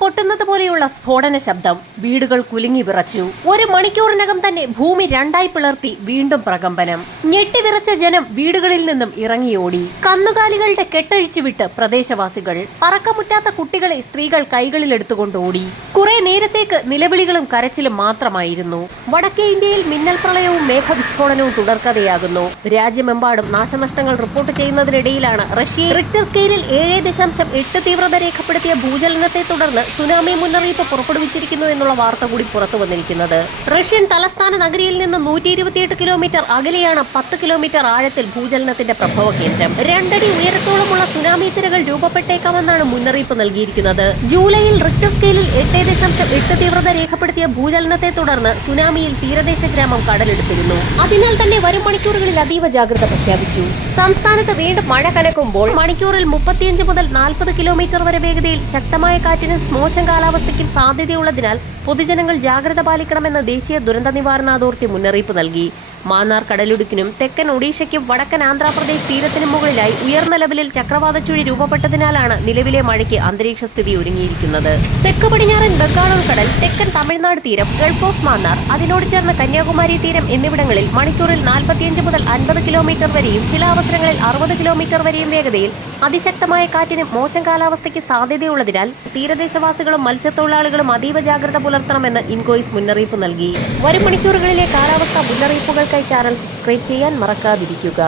പൊട്ടുന്നത് പോലെയുള്ള സ്ഫോടന ശബ്ദം വീടുകൾ കുലുങ്ങി വിറച്ചു. ഒരു മണിക്കൂറിനകം തന്നെ ഭൂമി രണ്ടായി പിളർത്തി വീണ്ടും പ്രകമ്പനം. ഞെട്ടിവിറച്ച ജനം വീടുകളിൽ നിന്നും ഇറങ്ങിയോടി കന്നുകാലികളുടെ കെട്ടഴിച്ചുവിട്ട് പ്രദേശവാസികൾ. പറക്കമുറ്റാത്ത കുട്ടികളെ സ്ത്രീകൾ കൈകളിലെടുത്തുകൊണ്ട് ഓടി. കുറെ നേരത്തേക്ക് നിലവിളികളും കരച്ചിലും മാത്രമായിരുന്നു. വടക്കേ ഇന്ത്യയിൽ മിന്നൽ പ്രളയവും മേഘവിസ്ഫോടനവും തുടർക്കഥയാകുന്നു. രാജ്യമെമ്പാടും നാശനഷ്ടങ്ങൾ റിപ്പോർട്ട് ചെയ്യുന്നതിനിടയിലാണ് റഷ്യയിൽ റിക്ടർ സ്കെയിലിൽ ഏഴ് ദശാംശം എട്ട് തീവ്രത രേഖപ്പെടുത്തിയ ഭൂചലനത്തെ തുടർന്ന് സുനാമി മുന്നറിയിപ്പ് പുറപ്പെടുവിച്ചിരിക്കുന്നു എന്നുള്ള വാർത്ത കൂടി പുറത്തു വന്നിരിക്കുന്നത്. റഷ്യൻ തലസ്ഥാന നഗരിയിൽ നിന്ന് നൂറ്റി ഇരുപത്തിയെട്ട് കിലോമീറ്റർ അകലെയാണ് പത്ത് കിലോമീറ്റർ ആഴത്തിൽ ഭൂചലനത്തിന്റെ പ്രഭവ കേന്ദ്രം. രണ്ടടി ഉയരത്തോളമുള്ള സുനാമി തിരകൾ രൂപപ്പെട്ടേക്കാമെന്നാണ് മുന്നറിയിപ്പ് നൽകിയിരിക്കുന്നത്. ജൂലൈയിൽ റിക്ടർ സ്കെയിലിൽ എട്ട് ദശാംശം എട്ട് തീവ്രത രേഖപ്പെടുത്തിയ ഭൂചലനത്തെ തുടർന്ന് സുനാമിയിൽ തീരദേശ ഗ്രാമം കടലെടുത്തിരുന്നു. അതിനാൽ തന്നെ വരും മണിക്കൂറുകളിൽ അതീവ ജാഗ്രത പ്രഖ്യാപിച്ചു. സംസ്ഥാനത്ത് വീണ്ടും മഴ കനക്കുമ്പോൾ മണിക്കൂറിൽ മുപ്പത്തിയഞ്ച് മുതൽ നാൽപ്പത് കിലോമീറ്റർ വരെ വേഗതയിൽ ശക്തമായ കാറ്റിനും മോശം കാലാവസ്ഥയ്ക്കും സാധ്യതയുള്ളതിനാൽ പൊതുജനങ്ങൾ ജാഗ്രത പാലിക്കണമെന്ന് ദേശീയ ദുരന്ത നിവാരണ അതോറിറ്റി മുന്നറിയിപ്പ് നൽകി. മാന്നാർ കടലിടുക്കിനും തെക്കൻ ഒഡീഷയ്ക്കും വടക്കൻ ആന്ധ്രാപ്രദേശ് തീരത്തിനും മുകളിലായി ഉയർന്ന ലെവലിൽ ചക്രവാത ചുഴി രൂപപ്പെട്ടതിനാലാണ് നിലവിലെ മഴയ്ക്ക് അന്തരീക്ഷ സ്ഥിതി ഒരുങ്ങിയിരിക്കുന്നത്. തെക്ക് പടിഞ്ഞാറൻ ബംഗാൾ ഉൾക്കടൽ തെക്കൻ തമിഴ്നാട് തീരം ഗൾഫ് ഓഫ് മാന്നാർ അതിനോട് ചേർന്ന കന്യാകുമാരി തീരം എന്നിവിടങ്ങളിൽ മണിക്കൂറിൽ നാൽപ്പത്തിയഞ്ച് മുതൽ അൻപത് കിലോമീറ്റർ വരെയും ചില അവസരങ്ങളിൽ അറുപത് കിലോമീറ്റർ വരെയും വേഗതയിൽ അതിശക്തമായ കാറ്റിനും മോശം കാലാവസ്ഥയ്ക്ക് സാധ്യതയുള്ളതിനാൽ തീരദേശവാസികളും മത്സ്യത്തൊഴിലാളികളും അതീവ ജാഗ്രത പുലർത്തണമെന്ന് ഇൻകോയിസ് മുന്നറിയിപ്പ് നൽകി. വരും മണിക്കൂറുകളിലെ കാലാവസ്ഥ മുന്നറിയിപ്പുകൾക്കായി ചാനൽ സബ്സ്ക്രൈബ് ചെയ്യാൻ മറക്കാതിരിക്കുക.